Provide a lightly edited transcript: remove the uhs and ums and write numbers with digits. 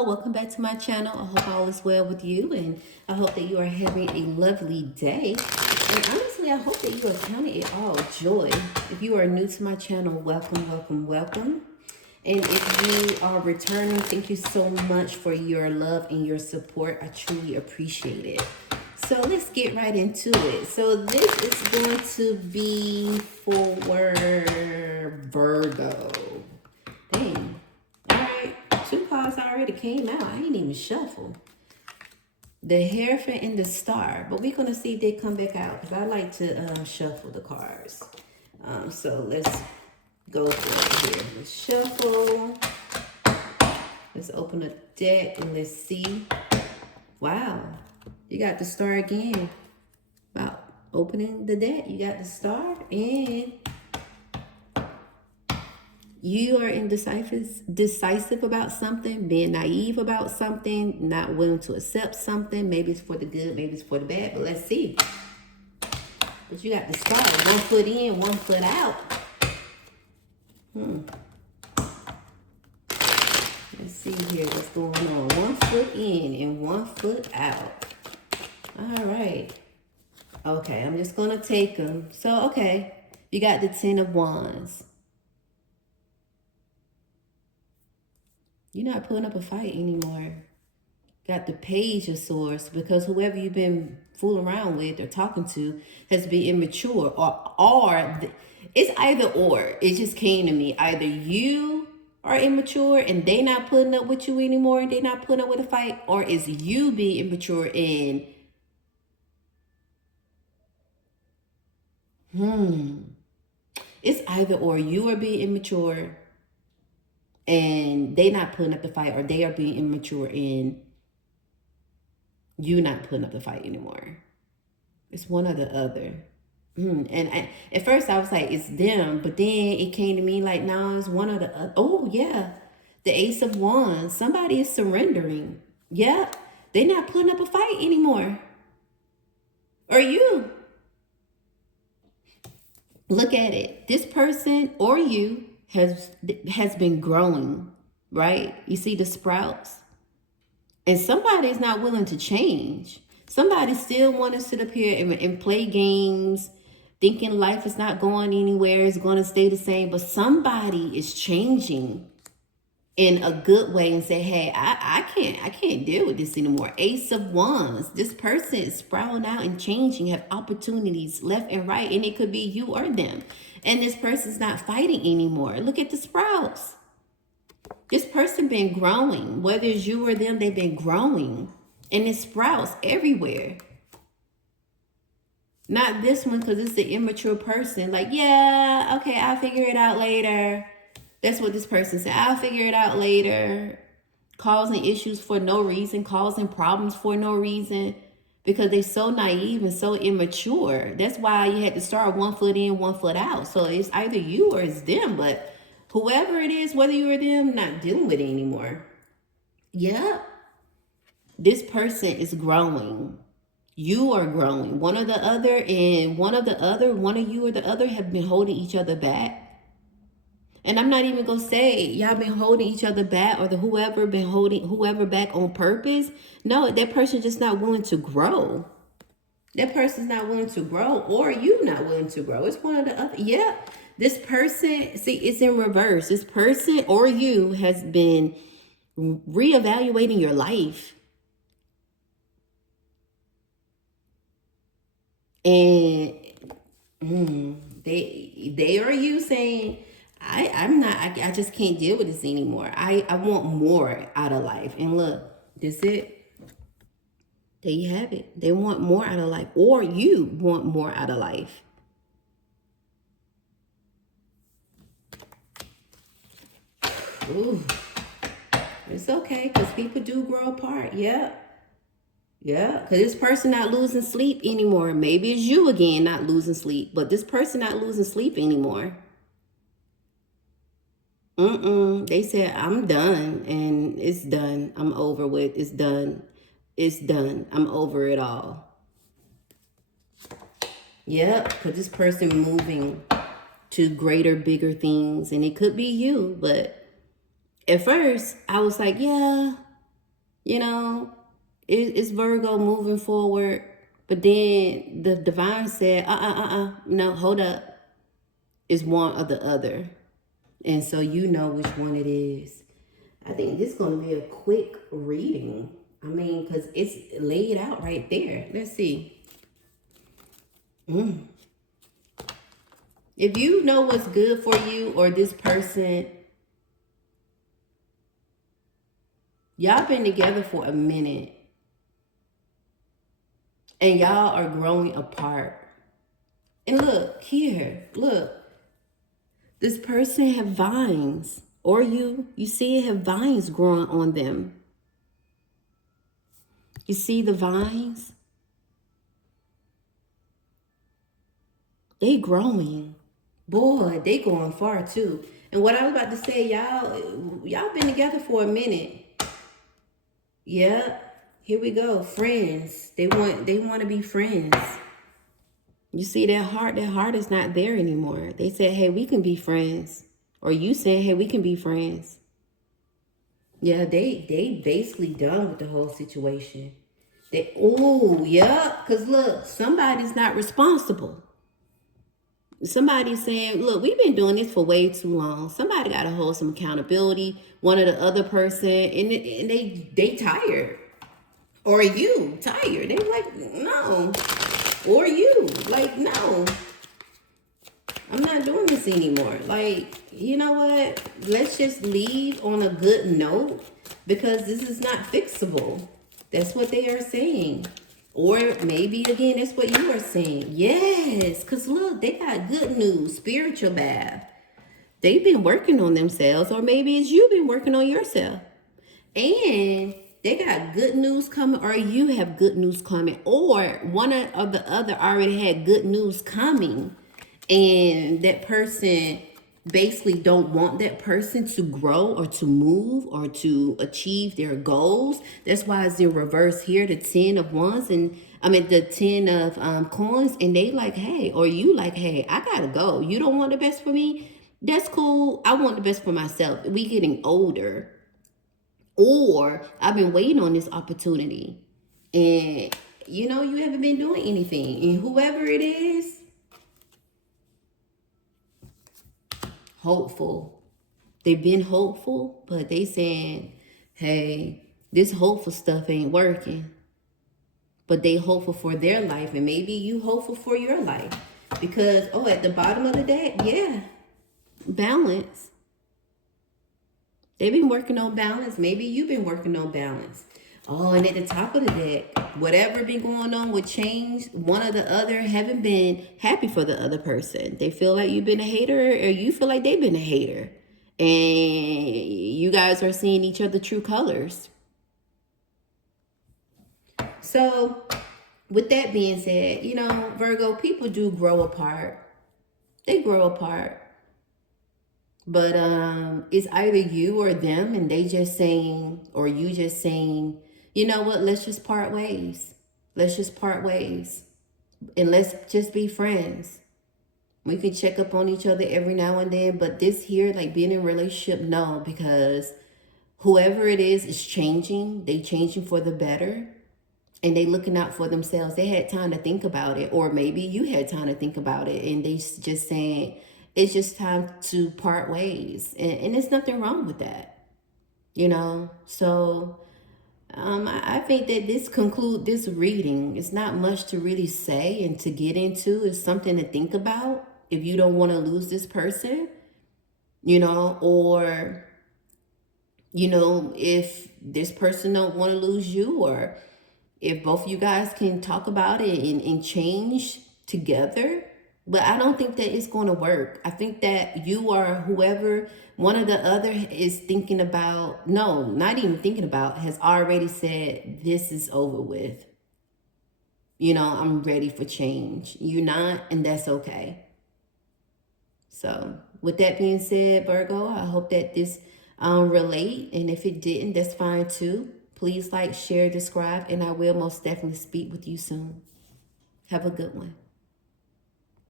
Hello, welcome back to my channel. I hope all is well with you, and I hope that you are having a lovely day. And honestly, I hope that you are counting it all joy. If you are new to my channel, welcome, welcome, welcome. And if you are returning, thank you so much for your love and your support. I truly appreciate it. So let's get right into it. So this is going to be for Virgo. Dang. All right. 2 cards already came out. I ain't even shuffle. The Hierophant and the Star. But we're going to see if they come back out, because I like to shuffle the cards. So let's go for it here. Let's shuffle. Let's open a deck and let's see. Wow. You got the Star again. About opening the deck. You got the Star, and you are indecisive about something, being naive about something, not willing to accept something. Maybe it's for the good, maybe it's for the bad, but let's see. But you got the Star. 1 foot in, 1 foot out. Let's see here what's going on. 1 foot in and 1 foot out. All right. Okay, I'm just going to take them. So, okay, you got the 10 of Wands. You're not putting up a fight anymore. Got the Page of Swords, because whoever you've been fooling around with or talking to has been immature, or it's either or. It just came to me. Either you are immature and they not putting up with you anymore and they not putting up with a fight, or is you being immature and it's either or. You are being immature and they not putting up the fight, or they are being immature and you not putting up the fight anymore. It's one or the other. And at first I was like, it's them, but then it came to me like, no, it's one or the other. Oh yeah, the Ace of Wands. Somebody is surrendering. Yeah, they're not putting up a fight anymore. Or you. Look at it. This person or you has been growing, right? You see the sprouts. And somebody's not willing to change. Somebody still want to sit up here and play games, thinking life is not going anywhere, it's going to stay the same. But somebody is changing in a good way and say, hey, I can't deal with this anymore. Ace of Wands. This person is sprouting out and changing, have opportunities left and right, and it could be you or them. And this person's not fighting anymore. Look at the sprouts. This person been growing. Whether it's you or them, they've been growing. And it sprouts everywhere. Not this one, because it's the immature person. Like, yeah, okay, I'll figure it out later. That's what this person said. I'll figure it out later. Causing issues for no reason. Causing problems for no reason. Because they're so naive and so immature. That's why you had to start 1 foot in, 1 foot out. So it's either you or it's them. But whoever it is, whether you or them, not dealing with it anymore. Yeah. This person is growing. You are growing. One or the other, and one of you or the other have been holding each other back. And I'm not even going to say y'all been holding each other back, or whoever been holding whoever back on purpose. No, that person's just not willing to grow. That person's not willing to grow, or you not willing to grow. It's one or the other. Yeah. This person, see, it's in reverse. This person or you has been reevaluating your life. And they are you saying, I just can't deal with this anymore. I want more out of life. And look, that's it. There you have it. They want more out of life, or you want more out of life. Ooh, it's okay, because people do grow apart. Yeah. Yeah, because this person not losing sleep anymore. Maybe it's you again not losing sleep, but this person not losing sleep anymore. They said, I'm done, and it's done. I'm over with. It's done. It's done. I'm over it all. Yep, because this person moving to greater, bigger things, and it could be you, but at first I was like, yeah, You know, it's Virgo moving forward. But then the divine said, no, hold up. It's one or the other. And so you know which one it is. I think this is going to be a quick reading. I mean, because it's laid out right there. Let's see. If you know what's good for you or this person, y'all been together for a minute and y'all are growing apart. And look here, look, this person have vines, or you see it have vines growing on them. You see the vines? They growing. Boy, they going far too. And what I was about to say, y'all been together for a minute. Yeah, here we go. Friends. They want to be friends. You see that heart is not there anymore. They said, hey, we can be friends. Or you said, hey, we can be friends. Yeah, they basically done with the whole situation. Cause look, somebody's not responsible. Somebody's saying, look, we've been doing this for way too long. Somebody got to hold some accountability. One or the other person, and they tired. Or you tired. They like, no. Or you like, no. I'm not doing this anymore. Like, you know what? Let's just leave on a good note because this is not fixable. That's what they are saying. Or maybe, again, that's what you are saying. Yes, because look, they got good news, spiritual bath. They've been working on themselves, or maybe it's you been working on yourself. And they got good news coming, or you have good news coming, or one or the other already had good news coming. And that person basically don't want that person to grow or to move or to achieve their goals. That's why it's in reverse here, the 10 of wands, and I mean the 10 of coins, and they like, hey, or you like, hey, I gotta go. You don't want the best for me? That's cool. I want the best for myself. We getting older. Or I've been waiting on this opportunity. And you know, you haven't been doing anything. And whoever it is, hopeful. They've been hopeful, but they saying, hey, this hopeful stuff ain't working. But they hopeful for their life, and maybe you hopeful for your life. Because, at the bottom of the deck, yeah, balance. They've been working on balance. Maybe you've been working on balance. Oh, and at the top of the deck, whatever been going on with change, one or the other haven't been happy for the other person. They feel like you've been a hater, or you feel like they've been a hater. And you guys are seeing each other true colors. So, with that being said, Virgo, people do grow apart. They grow apart. But it's either you or them, and they just saying, or you just saying, you know what, let's just part ways. Let's just part ways. And let's just be friends. We can check up on each other every now and then. But this here, like being in a relationship, no, because whoever it is changing. They changing for the better. And they looking out for themselves. They had time to think about it. Or maybe you had time to think about it. And they just saying, it's just time to part ways. And there's nothing wrong with that. So I think that this reading. It's not much to really say and to get into. It's something to think about if you don't want to lose this person, or, if this person don't want to lose you, or if both of you guys can talk about it and change together. But I don't think that it's going to work. I think that you or whoever, one or the other, is thinking about, no, not even thinking about, has already said, this is over with. I'm ready for change. You're not, and that's okay. So with that being said, Virgo, I hope that this relate. And if it didn't, that's fine too. Please like, share, subscribe, and I will most definitely speak with you soon. Have a good one.